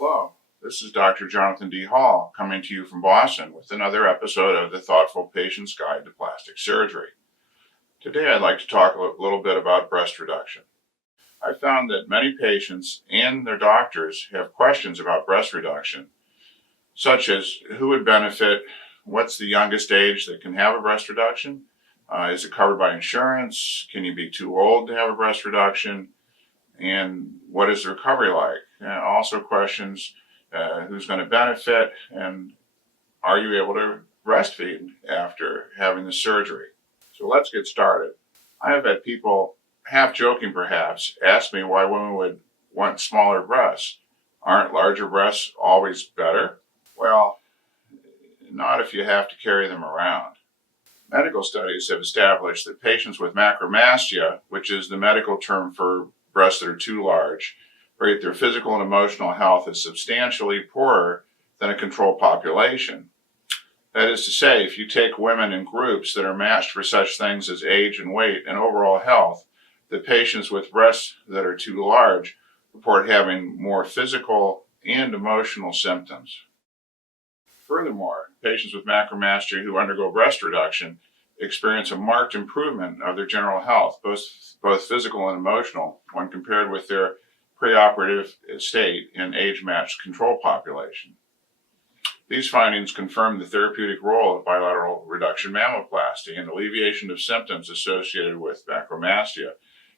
Hello, this is Dr. Jonathan D. Hall coming to you from Boston with another episode of the Thoughtful Patient's Guide to Plastic Surgery. Today I'd like to talk a little bit about breast reduction. I found that many patients and their doctors have questions about breast reduction, such as who would benefit, what's the youngest age that can have a breast reduction, is it covered by insurance, can you be too old to have a breast reduction, and what is the recovery like? And also questions, who's going to benefit, and are you able to breastfeed after having the surgery? So let's get started. I have had people, half joking perhaps, ask me why women would want smaller breasts. Aren't larger breasts always better? Well, not if you have to carry them around. Medical studies have established that patients with macromastia, which is the medical term for breasts that are too large, rate their physical and emotional health as substantially poorer than a control population. That is to say, if you take women in groups that are matched for such things as age and weight and overall health, the patients with breasts that are too large report having more physical and emotional symptoms. Furthermore, patients with macromastia who undergo breast reduction experience a marked improvement of their general health, both physical and emotional, when compared with their preoperative state in age-matched control population. These findings confirm the therapeutic role of bilateral reduction mammoplasty in alleviation of symptoms associated with macromastia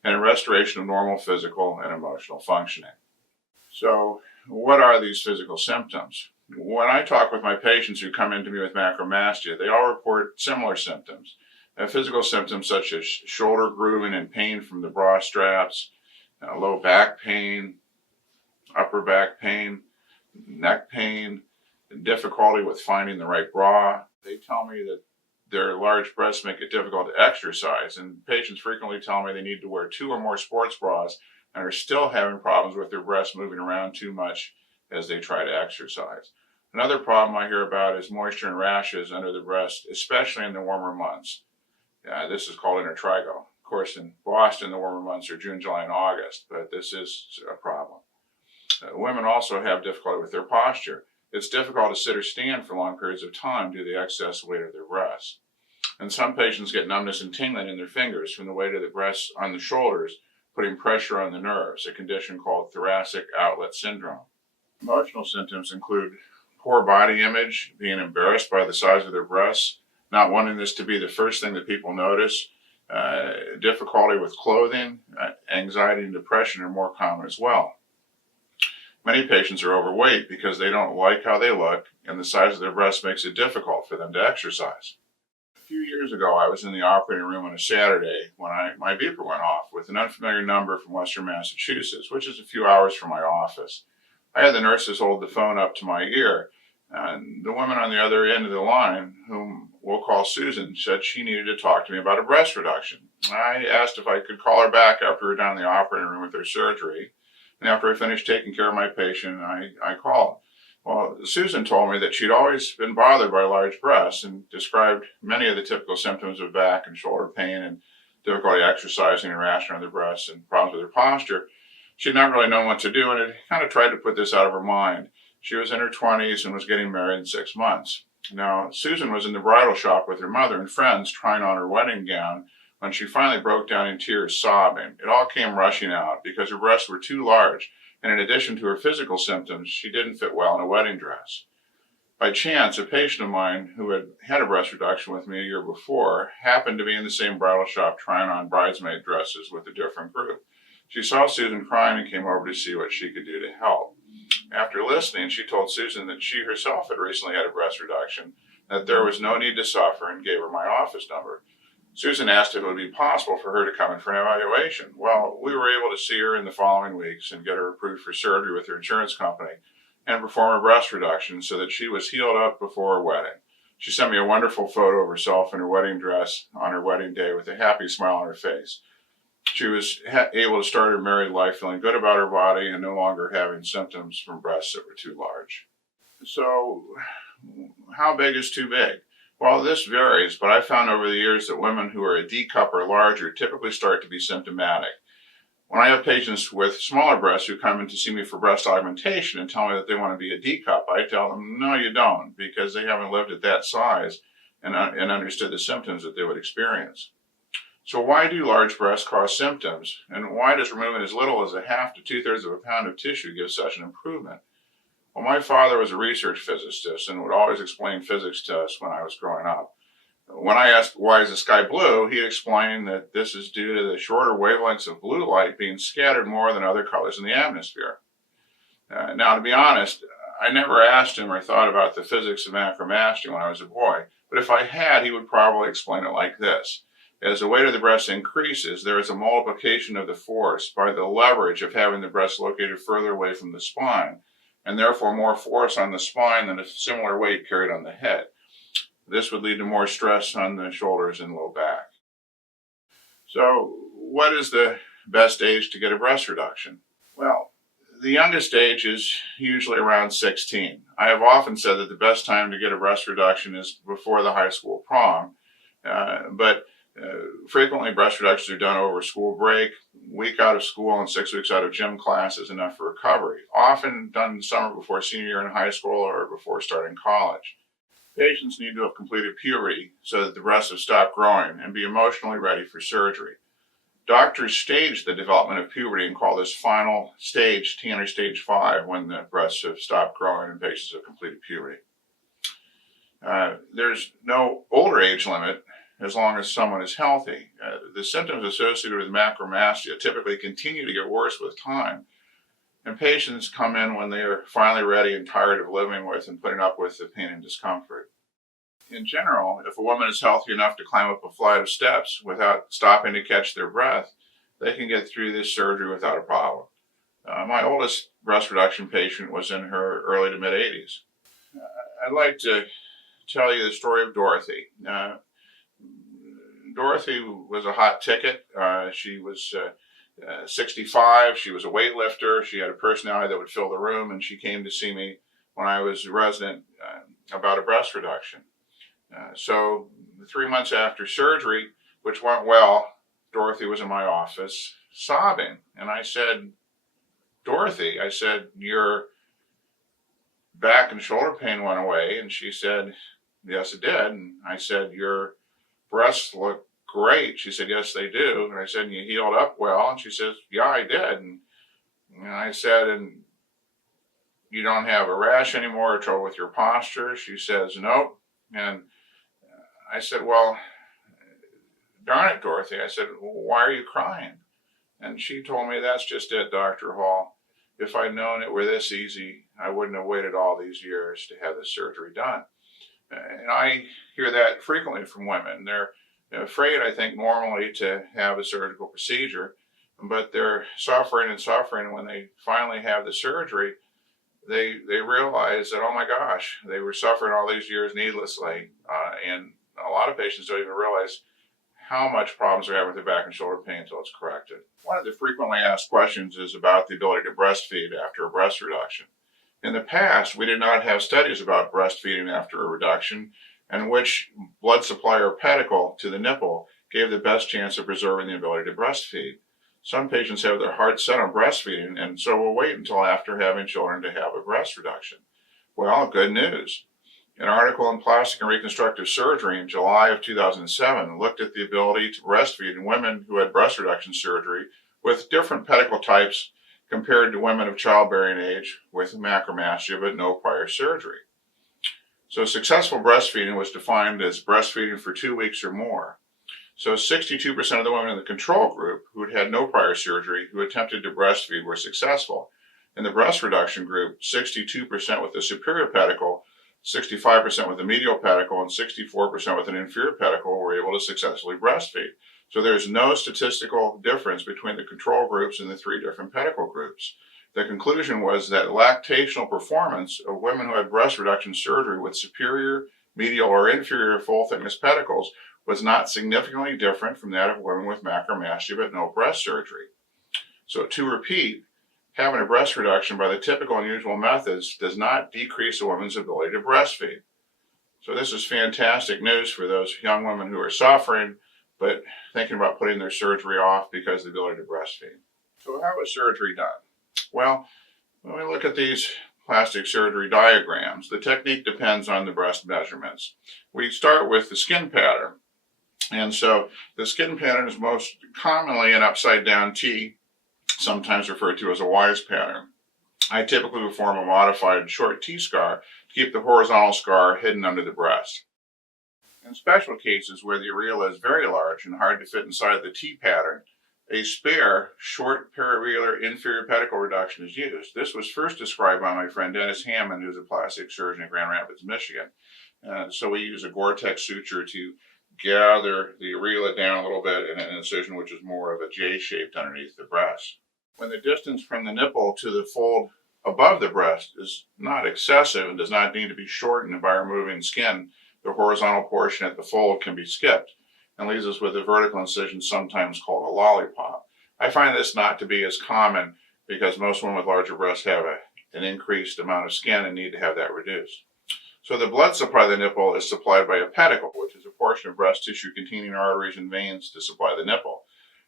and in restoration of normal physical and emotional functioning. So, what are these physical symptoms? When I talk with my patients who come into me with macromastia, they all report similar symptoms. Physical symptoms such as shoulder grooving and pain from the bra straps, low back pain, upper back pain, neck pain, difficulty with finding the right bra. They tell me that their large breasts make it difficult to exercise, and patients frequently tell me they need to wear 2 or more sports bras and are still having problems with their breasts moving around too much as they try to exercise. Another problem I hear about is moisture and rashes under the breast, especially in the warmer months. This is called intertrigo. Of course, in Boston, the warmer months are June, July, and August, but this is a problem. Women also have difficulty with their posture. It's difficult to sit or stand for long periods of time due to the excess weight of their breasts. And some patients get numbness and tingling in their fingers from the weight of the breasts on the shoulders, putting pressure on the nerves, a condition called thoracic outlet syndrome. Emotional symptoms include poor body image, being embarrassed by the size of their breasts, not wanting this to be the first thing that people notice, difficulty with clothing, anxiety and depression are more common as well. Many patients are overweight because they don't like how they look, and the size of their breasts makes it difficult for them to exercise. A few years ago, I was in the operating room on a Saturday when my beeper went off with an unfamiliar number from Western Massachusetts, which is a few hours from my office. I had the nurses hold the phone up to my ear, and the woman on the other end of the line, whom we'll call Susan, said she needed to talk to me about a breast reduction. I asked if I could call her back after we were down in the operating room with her surgery, and after I finished taking care of my patient, I called. Well, Susan told me that she'd always been bothered by large breasts and described many of the typical symptoms of back and shoulder pain and difficulty exercising and rash on the breasts and problems with her posture. She'd not really known what to do and had kind of tried to put this out of her mind. She was in her 20s and was getting married in 6 months. Now, Susan was in the bridal shop with her mother and friends trying on her wedding gown when she finally broke down in tears, sobbing. It all came rushing out because her breasts were too large, and in addition to her physical symptoms, she didn't fit well in a wedding dress. By chance, a patient of mine who had had a breast reduction with me a year before happened to be in the same bridal shop trying on bridesmaid dresses with a different group. She saw Susan crying and came over to see what she could do to help. After listening, she told Susan that she herself had recently had a breast reduction, that there was no need to suffer, and gave her my office number. Susan asked if it would be possible for her to come in for an evaluation. Well, we were able to see her in the following weeks and get her approved for surgery with her insurance company and perform a breast reduction so that she was healed up before her wedding. She sent me a wonderful photo of herself in her wedding dress on her wedding day with a happy smile on her face. She was able to start her married life feeling good about her body and no longer having symptoms from breasts that were too large. So, how big is too big? Well, this varies, but I found over the years that women who are a D cup or larger typically start to be symptomatic. When I have patients with smaller breasts who come in to see me for breast augmentation and tell me that they want to be a D cup, I tell them, no, you don't, because they haven't lived at that size and understood the symptoms that they would experience. So why do large breasts cause symptoms? And why does removing as little as a half to 2/3 of a pound of tissue give such an improvement? Well, my father was a research physicist and would always explain physics to us when I was growing up. When I asked, why is the sky blue, he explained that this is due to the shorter wavelengths of blue light being scattered more than other colors in the atmosphere. Now, to be honest, I never asked him or thought about the physics of macromastia when I was a boy, but if I had, he would probably explain it like this. As the weight of the breast increases, there is a multiplication of the force by the leverage of having the breast located further away from the spine, and therefore more force on the spine than a similar weight carried on the head. This would lead to more stress on the shoulders and low back. So, what is the best age to get a breast reduction? Well, the youngest age is usually around 16. I have often said that the best time to get a breast reduction is before the high school prom, but frequently breast reductions are done over school break, week out of school and 6 weeks out of gym class is enough for recovery, often done in the summer before senior year in high school or before starting college. Patients need to have completed puberty so that the breasts have stopped growing and be emotionally ready for surgery. Doctors stage the development of puberty and call this final stage, teenage stage 5, when the breasts have stopped growing and patients have completed puberty. There's no older age limit as long as someone is healthy. The symptoms associated with macromastia typically continue to get worse with time. And patients come in when they are finally ready and tired of living with and putting up with the pain and discomfort. In general, if a woman is healthy enough to climb up a flight of steps without stopping to catch their breath, they can get through this surgery without a problem. My oldest breast reduction patient was in her early to mid-80s. I'd like to tell you the story of Dorothy. Dorothy was a hot ticket. She was 65. She was a weightlifter. She had a personality that would fill the room, and she came to see me when I was a resident about a breast reduction. So 3 months after surgery, which went well, Dorothy was in my office sobbing. And I said, Dorothy, I said, your back and shoulder pain went away. And she said, yes, it did. And I said, your breasts look great. She said, yes, they do. And I said, and you healed up well? And she says, yeah, I did. And I said, and you don't have a rash anymore or trouble with your posture? She says, nope. And I said, well, darn it, Dorothy. I said, why are you crying? And she told me, that's just it, Dr. Hall. If I'd known it were this easy, I wouldn't have waited all these years to have this surgery done. And I hear that frequently from women. They're afraid, I think, normally to have a surgical procedure, but they're suffering and suffering. And when they finally have the surgery, they realize that, oh my gosh, they were suffering all these years needlessly. And a lot of patients don't even realize how much problems they're having with their back and shoulder pain until it's corrected. One of the frequently asked questions is about the ability to breastfeed after a breast reduction. In the past, we did not have studies about breastfeeding after a reduction and which blood supply or pedicle to the nipple gave the best chance of preserving the ability to breastfeed. Some patients have their hearts set on breastfeeding and so will wait until after having children to have a breast reduction. Well, good news. An article in Plastic and Reconstructive Surgery in July of 2007 looked at the ability to breastfeed in women who had breast reduction surgery with different pedicle types compared to women of childbearing age with macromastia but no prior surgery. So successful breastfeeding was defined as breastfeeding for 2 weeks or more. So 62% of the women in the control group who had had no prior surgery who attempted to breastfeed were successful. In the breast reduction group, 62% with the superior pedicle, 65% with the medial pedicle, and 64% with an inferior pedicle were able to successfully breastfeed. So there's no statistical difference between the control groups and the 3 different pedicle groups. The conclusion was that lactational performance of women who had breast reduction surgery with superior, medial, or inferior full-thickness pedicles was not significantly different from that of women with macromastia but no breast surgery. So to repeat, having a breast reduction by the typical and usual methods does not decrease a woman's ability to breastfeed. So this is fantastic news for those young women who are suffering but thinking about putting their surgery off because of the ability to breastfeed. So how is surgery done? Well, when we look at these plastic surgery diagrams, the technique depends on the breast measurements. We start with the skin pattern. And so the skin pattern is most commonly an upside down T, sometimes referred to as a Wise pattern. I typically will form a modified short T-scar to keep the horizontal scar hidden under the breast. In special cases where the areola is very large and hard to fit inside the T pattern, a spare, short periareolar inferior pedicle reduction is used. This was first described by my friend Dennis Hammond, who's a plastic surgeon in Grand Rapids, Michigan. So we use a Gore-Tex suture to gather the areola down a little bit in an incision which is more of a J-shaped underneath the breast. When the distance from the nipple to the fold above the breast is not excessive and does not need to be shortened by removing skin, the horizontal portion at the fold can be skipped and leaves us with a vertical incision, sometimes called a lollipop. I find this not to be as common because most women with larger breasts have an increased amount of skin and need to have that reduced. So the blood supply of the nipple is supplied by a pedicle, which is a portion of breast tissue containing arteries and veins to supply the nipple.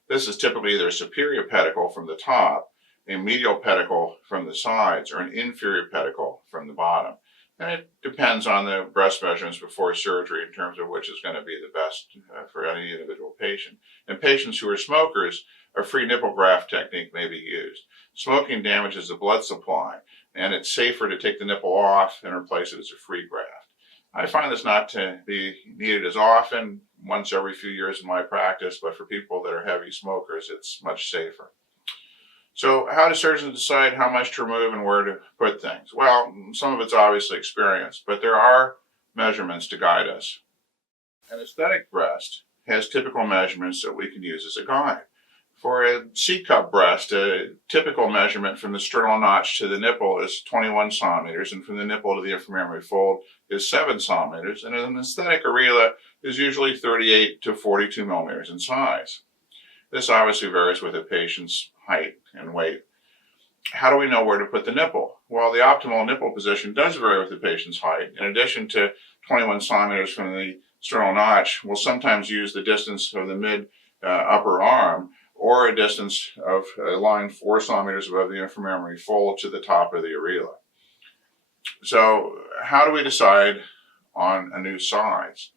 This is typically either a superior pedicle from the top, a medial pedicle from the sides, or an inferior pedicle from the bottom. And it depends on the breast measurements before surgery in terms of which is going to be the best for any individual patient. In patients who are smokers, a free nipple graft technique may be used. Smoking damages the blood supply, and it's safer to take the nipple off and replace it as a free graft. I find this not to be needed as often, once every few years in my practice, but for people that are heavy smokers, it's much safer. So how do surgeons decide how much to remove and where to put things? Well, some of it's obviously experience, but there are measurements to guide us. An aesthetic breast has typical measurements that we can use as a guide. For a C-cup breast, a typical measurement from the sternal notch to the nipple is 21 centimeters, and from the nipple to the inframammary fold is 7 centimeters, and an aesthetic areola is usually 38 to 42 millimeters in size. This obviously varies with a patient's height and weight. How do we know where to put the nipple? Well, the optimal nipple position does vary with the patient's height. In addition to 21 centimeters from the sternal notch, we'll sometimes use the distance of the mid-upper arm or a distance of a line 4 centimeters above the inframammary fold to the top of the areola. So how do we decide on a new size?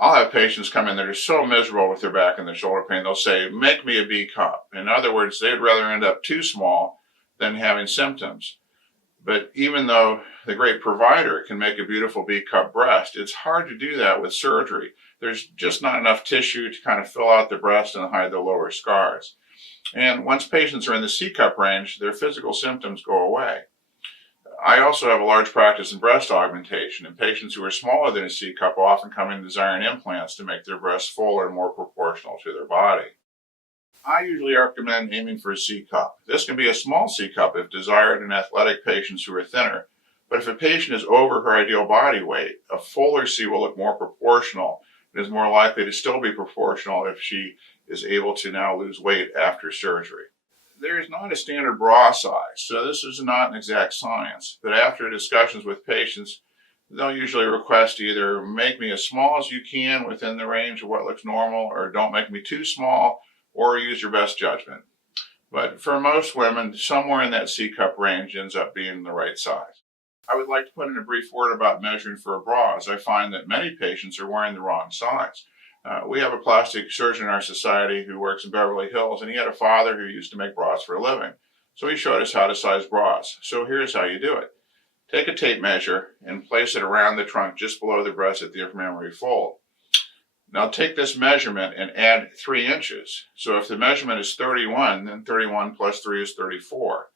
I'll have patients come in that are so miserable with their back and their shoulder pain, they'll say, make me a B cup. In other words, they'd rather end up too small than having symptoms. But even though the great provider can make a beautiful B cup breast, it's hard to do that with surgery. There's just not enough tissue to kind of fill out the breast and hide the lower scars. And once patients are in the C cup range, their physical symptoms go away. I also have a large practice in breast augmentation, and patients who are smaller than a C cup often come in desiring implants to make their breasts fuller and more proportional to their body. I usually recommend aiming for a C cup. This can be a small C cup if desired in athletic patients who are thinner, but if a patient is over her ideal body weight, a fuller C will look more proportional and is more likely to still be proportional if she is able to now lose weight after surgery. There is not a standard bra size, so this is not an exact science, but after discussions with patients, they'll usually request either make me as small as you can within the range of what looks normal, or don't make me too small, or use your best judgment. But for most women, somewhere in that C-cup range ends up being the right size. I would like to put in a brief word about measuring for a bra, as I find that many patients are wearing the wrong size. We have a plastic surgeon in our society who works in Beverly Hills, and he had a father who used to make bras for a living. So he showed us how to size bras. So here's how you do it. Take a tape measure and place it around the trunk just below the breast at the inframammary fold. Now take this measurement and add 3 inches. So if the measurement is 31, then 31 plus 3 is 34.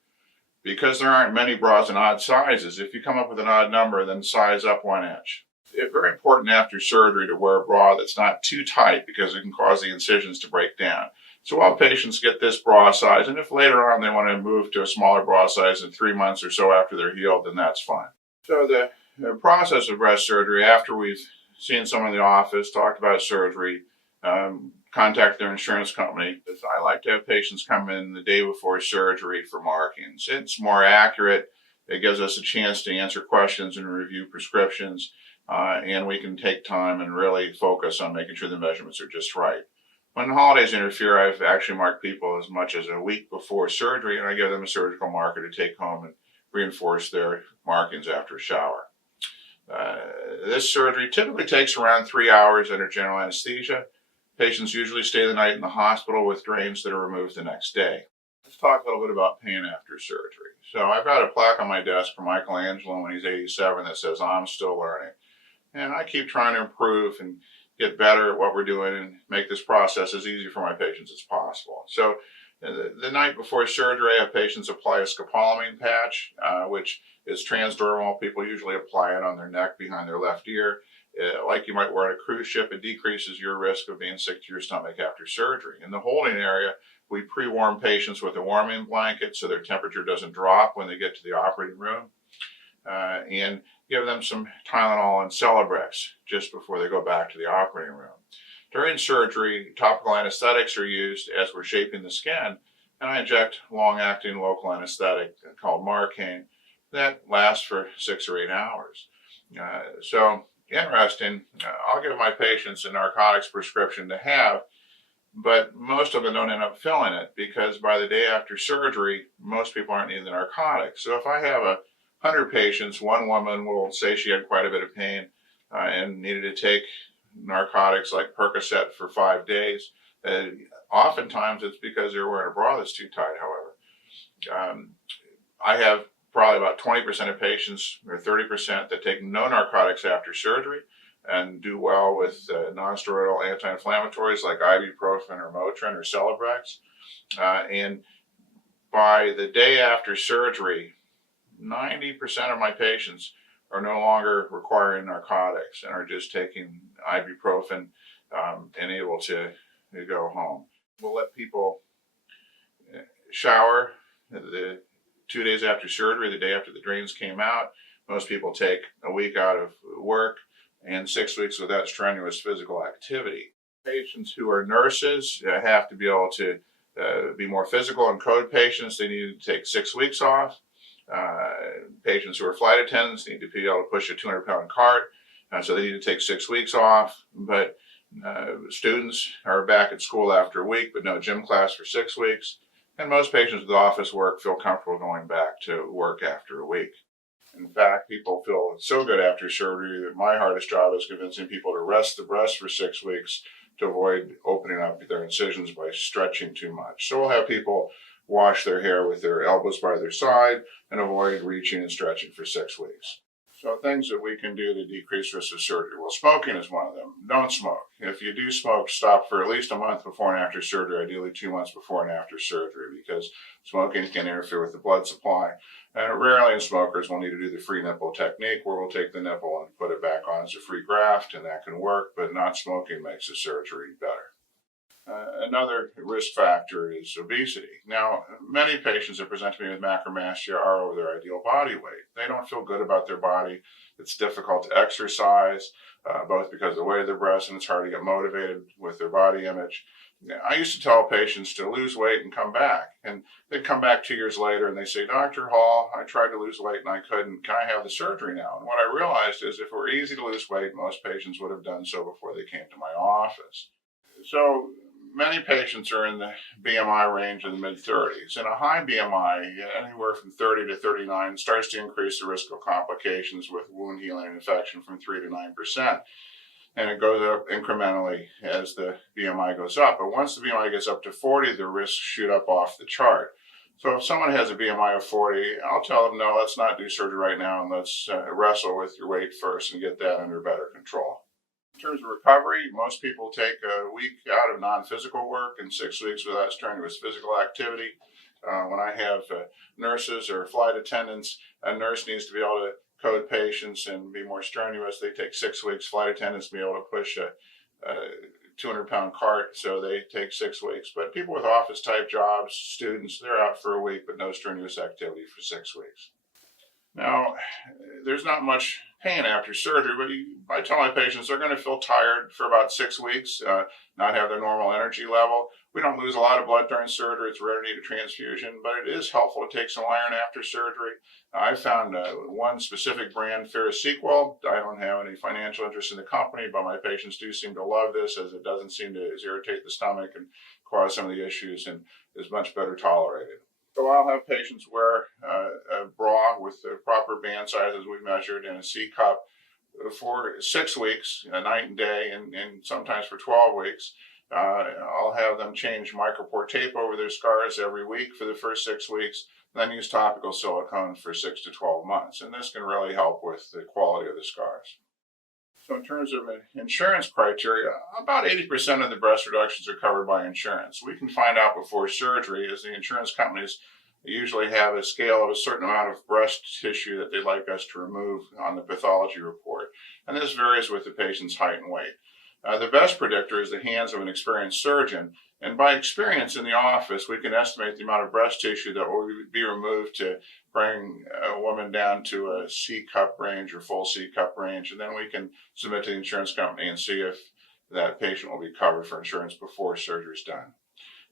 Because there aren't many bras in odd sizes, if you come up with an odd number, then size up 1 inch. It's very important after surgery to wear a bra that's not too tight because it can cause the incisions to break down. So while patients get this bra size, and if later on they want to move to a smaller bra size in 3 months or so after they're healed, then that's fine. So the process of breast surgery, after we've seen someone in the office, talked about surgery, contact their insurance company. I like to have patients come in the day before surgery for markings. It's more accurate. It gives us a chance to answer questions and review prescriptions. And we can take time and really focus on making sure the measurements are just right. When the holidays interfere, I've actually marked people as much as a week before surgery, and I give them a surgical marker to take home and reinforce their markings after a shower. This surgery typically takes around 3 hours under general anesthesia. Patients usually stay the night in the hospital with drains that are removed the next day. Let's talk a little bit about pain after surgery. So I've got a plaque on my desk from Michelangelo when he's 87 that says, "I'm still learning." And I keep trying to improve and get better at what we're doing and make this process as easy for my patients as possible. So the night before surgery, I have patients apply a scopolamine patch, which is transdermal. People usually apply it on their neck behind their left ear. Like you might wear on a cruise ship, it decreases your risk of being sick to your stomach after surgery. In the holding area, we pre-warm patients with a warming blanket so their temperature doesn't drop when they get to the operating room. And give them some Tylenol and Celebrex just before they go back to the operating room. During surgery, topical anesthetics are used as we're shaping the skin, and I inject long-acting local anesthetic called Marcaine that lasts for 6 or 8 hours. So interesting, I'll give my patients a narcotics prescription to have, but most of them don't end up filling it because by the day after surgery, most people aren't needing the narcotics. So if I have 100 patients, one woman will say she had quite a bit of pain and needed to take narcotics like Percocet for 5 days. Oftentimes it's because they're wearing a bra that's too tight, however. I have probably about 20% of patients or 30% that take no narcotics after surgery and do well with non-steroidal anti-inflammatories like ibuprofen or Motrin or Celebrex. And by the day after surgery, 90% of my patients are no longer requiring narcotics and are just taking ibuprofen and able to go home. We'll let people shower the 2 days after surgery, the day after the drains came out. Most people take a week out of work and 6 weeks without strenuous physical activity. Patients who are nurses have to be able to be more physical, and code patients, they need to take 6 weeks off. Patients who are flight attendants need to be able to push a 200-pound cart, so they need to take 6 weeks off. But students are back at school after a week, but no gym class for 6 weeks. And most patients with office work feel comfortable going back to work after a week. In fact, people feel so good after surgery that my hardest job is convincing people to rest the breast for 6 weeks to avoid opening up their incisions by stretching too much. So we'll have people wash their hair with their elbows by their side and avoid reaching and stretching for 6 weeks. So things that we can do to decrease risk of surgery. Well, smoking is one of them. Don't smoke. If you do smoke, stop for at least a month before and after surgery, ideally 2 months before and after surgery, because smoking can interfere with the blood supply. And rarely in smokers will need to do the free nipple technique where we'll take the nipple and put it back on as a free graft, and that can work, but not smoking makes the surgery better. Another risk factor is obesity. Now, many patients that present to me with macromastia are over their ideal body weight. They don't feel good about their body. It's difficult to exercise, both because of the weight of their breasts, and it's hard to get motivated with their body image. I used to tell patients to lose weight and come back. And they'd come back 2 years later and they say, "Dr. Hall, I tried to lose weight and I couldn't. Can I have the surgery now?" And what I realized is if it were easy to lose weight, most patients would have done so before they came to my office. So many patients are in the BMI range in the mid-30s. And a high BMI, anywhere from 30 to 39, starts to increase the risk of complications with wound healing and infection from 3 to 9%. And it goes up incrementally as the BMI goes up. But once the BMI gets up to 40, the risks shoot up off the chart. So if someone has a BMI of 40, I'll tell them, no, let's not do surgery right now, and let's wrestle with your weight first and get that under better control. In terms of recovery, most people take a week out of non-physical work and 6 weeks without strenuous physical activity. When I have nurses or flight attendants, a nurse needs to be able to code patients and be more strenuous. They take 6 weeks. Flight attendants be able to push a 200-pound cart, so they take 6 weeks. But people with office-type jobs, students, they're out for a week, but no strenuous activity for 6 weeks. Now, there's not much pain after surgery, but I tell my patients they're going to feel tired for about 6 weeks, not have their normal energy level. We don't lose a lot of blood during surgery. It's rare to need a transfusion, but it is helpful to take some iron after surgery. I found one specific brand, Ferrosequel. I don't have any financial interest in the company, but my patients do seem to love this, as it doesn't seem to irritate the stomach and cause some of the issues, and is much better tolerated. So I'll have patients wear a bra with the proper band sizes we measured and a C cup for 6 weeks, a night and day, and sometimes for 12 weeks. I'll have them change micropore tape over their scars every week for the first 6 weeks, and then use topical silicone for 6 to 12 months. And this can really help with the quality of the scars. So in terms of insurance criteria, about 80% of the breast reductions are covered by insurance. We can find out before surgery, as the insurance companies usually have a scale of a certain amount of breast tissue that they'd like us to remove on the pathology report. And this varies with the patient's height and weight. The best predictor is the hands of an experienced surgeon. And by experience in the office, we can estimate the amount of breast tissue that will be removed to bring a woman down to a C cup range or full C cup range. And then we can submit to the insurance company and see if that patient will be covered for insurance before surgery is done.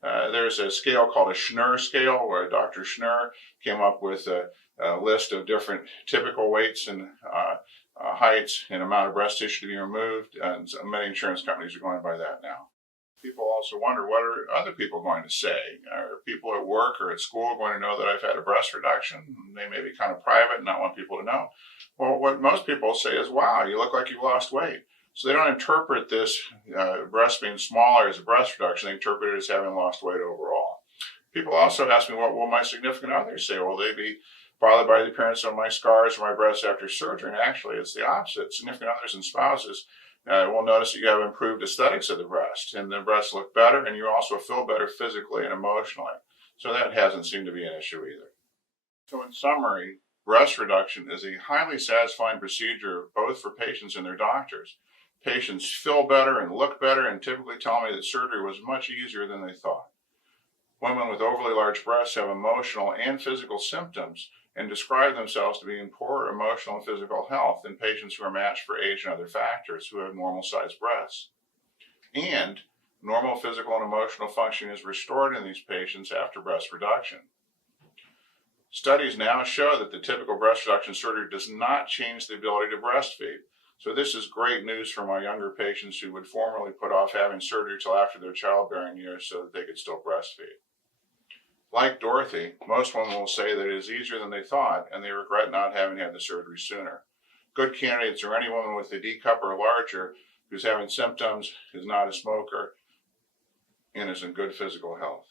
There's a scale called a Schnur scale, where Dr. Schnur came up with a list of different typical weights and heights and amount of breast tissue to be removed, and many insurance companies are going by that now. People also wonder, what are other people going to say? Are people at work or at school going to know that I've had a breast reduction? They may be kind of private and not want people to know. Well, what most people say is, wow, you look like you've lost weight. So they don't interpret this breast being smaller as a breast reduction. They interpret it as having lost weight overall. People also ask me, what will my significant others say? Will they be bothered by the appearance of my scars or my breasts after surgery? And actually, it's the opposite. Significant others and spouses will notice that you have improved aesthetics of the breast, and the breasts look better, and you also feel better physically and emotionally. So that hasn't seemed to be an issue either. So in summary, breast reduction is a highly satisfying procedure both for patients and their doctors. Patients feel better and look better and typically tell me that surgery was much easier than they thought. Women with overly large breasts have emotional and physical symptoms and describe themselves to be in poor emotional and physical health than patients who are matched for age and other factors who have normal-sized breasts. And normal physical and emotional function is restored in these patients after breast reduction. Studies now show that the typical breast reduction surgery does not change the ability to breastfeed. So this is great news for my younger patients who would formerly put off having surgery till after their childbearing years so that they could still breastfeed. Like Dorothy, most women will say that it is easier than they thought, and they regret not having had the surgery sooner. Good candidates are any woman with a D cup or larger who's having symptoms, is not a smoker, and is in good physical health.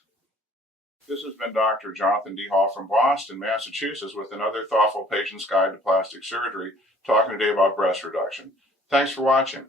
This has been Dr. Jonathan D. Hall from Boston, Massachusetts, with another Thoughtful Patient's Guide to Plastic Surgery, talking today about breast reduction. Thanks for watching.